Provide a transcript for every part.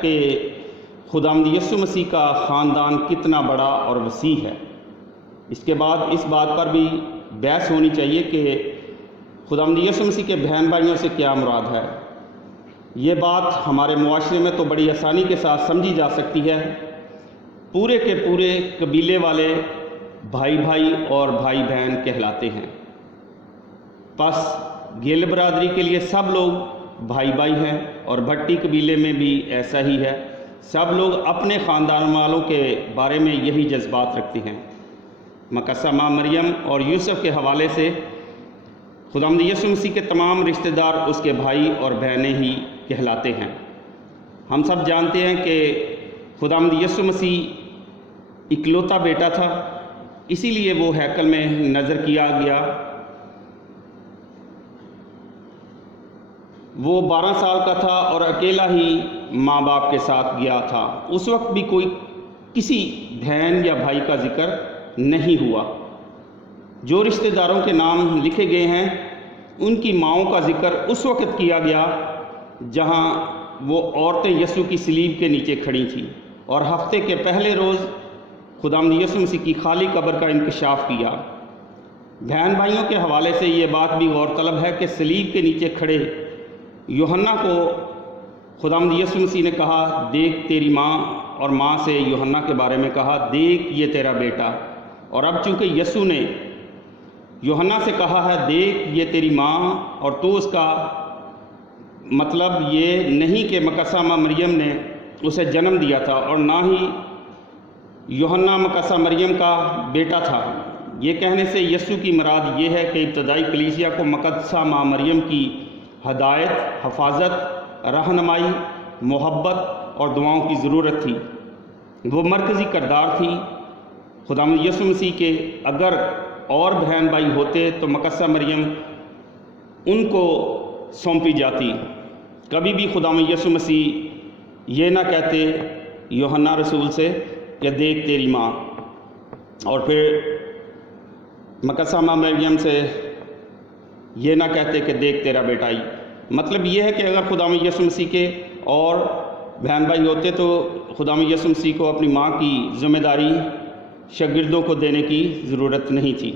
کہ خداوند یسوع مسیح کا خاندان کتنا بڑا اور وسیع ہے۔ اس کے بعد اس بات پر بھی بحث ہونی چاہیے کہ خداوند یسوع مسیح کے بہن بھائیوں سے کیا مراد ہے۔ یہ بات ہمارے معاشرے میں تو بڑی آسانی کے ساتھ سمجھی جا سکتی ہے۔ پورے کے پورے قبیلے والے بھائی بھائی اور بھائی بہن کہلاتے ہیں۔ پس گیل برادری کے لیے سب لوگ بھائی بھائی ہیں، اور بھٹی قبیلے میں بھی ایسا ہی ہے۔ سب لوگ اپنے خاندان والوں کے بارے میں یہی جذبات رکھتے ہیں۔ مقدسہ ماں مریم اور یوسف کے حوالے سے خداوند یسوع مسیح کے تمام رشتہ دار اس کے بھائی اور بہنیں ہی کہلاتے ہیں۔ ہم سب جانتے ہیں کہ خداوند یسوع مسیح اکلوتا بیٹا تھا، اسی لیے وہ ہیکل میں نظر کیا گیا۔ وہ 12 سال کا تھا اور اکیلا ہی ماں باپ کے ساتھ گیا تھا۔ اس وقت بھی کوئی کسی بہن یا بھائی کا ذکر نہیں ہوا۔ جو رشتہ داروں کے نام لکھے گئے ہیں ان کی ماؤں کا ذکر اس وقت کیا گیا جہاں وہ عورتیں یسوع کی صلیب کے نیچے کھڑی تھیں، اور ہفتے کے پہلے روز خداوند یسوع مسیح کی خالی قبر کا انکشاف کیا۔ بہن بھائیوں کے حوالے سے یہ بات بھی غور طلب ہے کہ صلیب کے نیچے کھڑے یوحنا کو خداوند یسوع مسیح نے کہا، دیکھ تیری ماں، اور ماں سے یوحنا کے بارے میں کہا، دیکھ یہ تیرا بیٹا۔ اور اب چونکہ یسوع نے یوحنا سے کہا ہے دیکھ یہ تیری ماں، اور تو اس کا مطلب یہ نہیں کہ مقدسہ ماں مریم نے اسے جنم دیا تھا، اور نہ ہی یوحنا مقدسہ مریم کا بیٹا تھا۔ یہ کہنے سے یسوع کی مراد یہ ہے کہ ابتدائی کلیسیا کو مقدسہ ماں مریم کی ہدایت، حفاظت، رہنمائی، محبت اور دعاؤں کی ضرورت تھی۔ وہ مرکزی کردار تھی خداوند یسوع مسیح کے۔ اگر اور بہن بھائی ہوتے تو مقدسہ مریم ان کو سونپی جاتی۔ کبھی بھی خداوند یسوع مسیح یہ نہ کہتے یوحنا رسول سے کہ دیکھ تیری ماں، اور پھر مقدسہ ماں مریم سے یہ نہ کہتے کہ دیکھ تیرا بیٹا ہی۔ مطلب یہ ہے کہ اگر خداوند یسوع مسیح کے اور بہن بھائی ہوتے تو خداوند یسوع مسیح کو اپنی ماں کی ذمہ داری شاگردوں کو دینے کی ضرورت نہیں تھی۔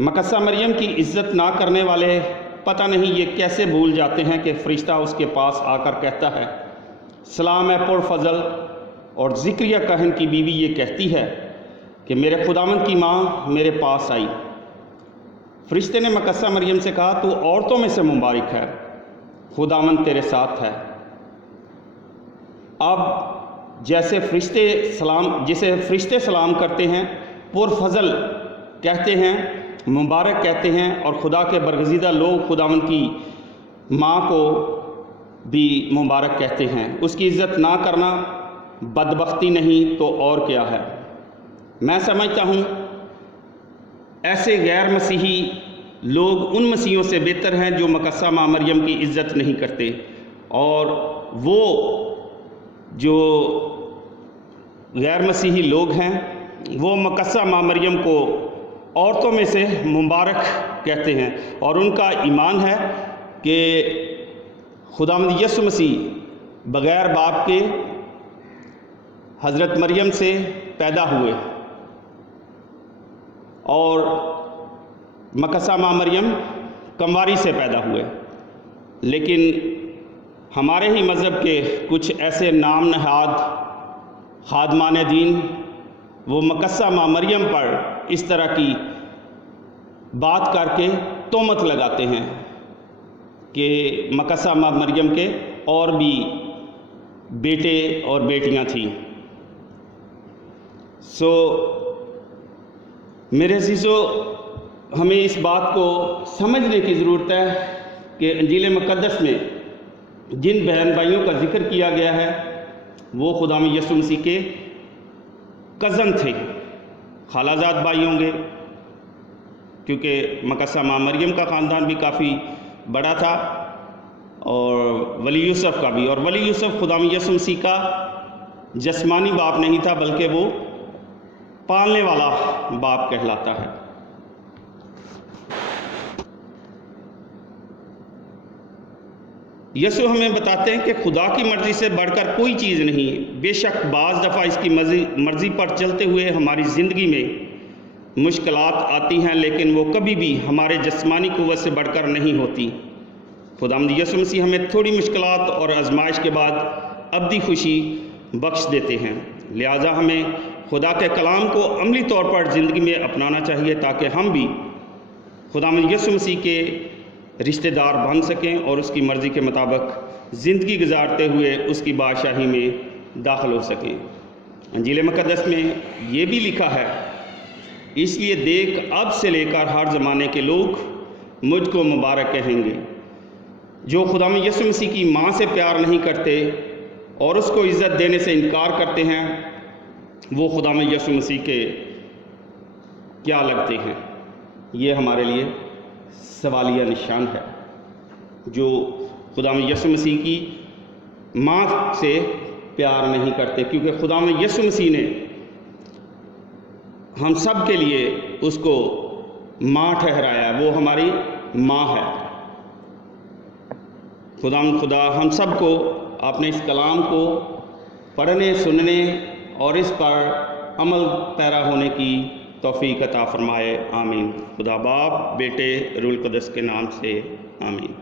مقدسہ مریم کی عزت نہ کرنے والے پتہ نہیں یہ کیسے بھول جاتے ہیں کہ فرشتہ اس کے پاس آ کر کہتا ہے، سلام ہے پر فضل، اور زکریا کاہن کی بیوی یہ کہتی ہے کہ میرے خداوند کی ماں میرے پاس آئی۔ فرشتے نے مقدسہ مریم سے کہا، تو عورتوں میں سے مبارک ہے، خداوند تیرے ساتھ ہے۔ اب جیسے جسے فرشتے سلام کرتے ہیں، پر فضل کہتے ہیں، مبارک کہتے ہیں، اور خدا کے برگزیدہ لوگ خداوند کی ماں کو بھی مبارک کہتے ہیں۔ اس کی عزت نہ کرنا بدبختی نہیں تو اور کیا ہے۔ میں سمجھتا ہوں ایسے غیر مسیحی لوگ ان مسیحیوں سے بہتر ہیں جو مقدسہ ماں مریم کی عزت نہیں کرتے، اور وہ جو غیر مسیحی لوگ ہیں وہ مقدسہ ماں مریم کو عورتوں میں سے مبارک کہتے ہیں، اور ان کا ایمان ہے کہ خداوند یسوع مسیح بغیر باپ کے حضرت مریم سے پیدا ہوئے، اور مقدسہ ماں مریم کنواری سے پیدا ہوئے۔ لیکن ہمارے ہی مذہب کے کچھ ایسے نام نہاد خادمان دین وہ مقدسہ ماں مریم پر اس طرح کی بات کر کے تہمت لگاتے ہیں کہ مقدسہ ماں مریم کے اور بھی بیٹے اور بیٹیاں تھیں۔ میرے عزیزو، ہمیں اس بات کو سمجھنے کی ضرورت ہے کہ انجیل مقدس میں جن بہن بھائیوں کا ذکر کیا گیا ہے وہ خداوند یسوع مسیح کے کزن تھے، خالہ زاد بھائی ہوں گے، کیونکہ مقدسہ ماں مریم کا خاندان بھی کافی بڑا تھا، اور ولی یوسف کا بھی، اور ولی یوسف خداوند یسوع مسیح کا جسمانی باپ نہیں تھا بلکہ وہ پالنے والا باپ کہلاتا ہے۔ یسوع ہمیں بتاتے ہیں کہ خدا کی مرضی سے بڑھ کر کوئی چیز نہیں. بے شک بعض دفعہ اس کی مرضی پر چلتے ہوئے ہماری زندگی میں مشکلات آتی ہیں، لیکن وہ کبھی بھی ہمارے جسمانی قوت سے بڑھ کر نہیں ہوتی. خداوند یسوع مسیح ہمیں تھوڑی مشکلات اور آزمائش کے بعد ابدی خوشی بخش دیتے ہیں. لہٰذا ہمیں خدا کے کلام کو عملی طور پر زندگی میں اپنانا چاہیے تاکہ ہم بھی خداوند یسوع مسیح کے رشتہ دار بن سکیں اور اس کی مرضی کے مطابق زندگی گزارتے ہوئے اس کی بادشاہی میں داخل ہو سکیں. انجیل مقدس میں یہ بھی لکھا ہے، اس لیے دیکھ اب سے لے کر ہر زمانے کے لوگ مجھ کو مبارک کہیں گے. جو خداوند یسوع مسیح کی ماں سے پیار نہیں کرتے اور اس کو عزت دینے سے انکار کرتے ہیں، وہ خداوند یسوع مسیح کے کیا لگتے ہیں؟ یہ ہمارے لیے سوالیہ نشان ہے. جو خداوند یسوع مسیح کی ماں سے پیار نہیں کرتے، کیونکہ خداوند یسوع مسیح نے ہم سب کے لیے اس کو ماں ٹھہرایا ہے، وہ ہماری ماں ہے. خدا ہم سب کو اپنے اس کلام کو پڑھنے، سننے اور اس پر عمل پیرا ہونے کی توفیق عطا فرمائے. آمین. خدا باپ، بیٹے، روح القدس کے نام سے آمین.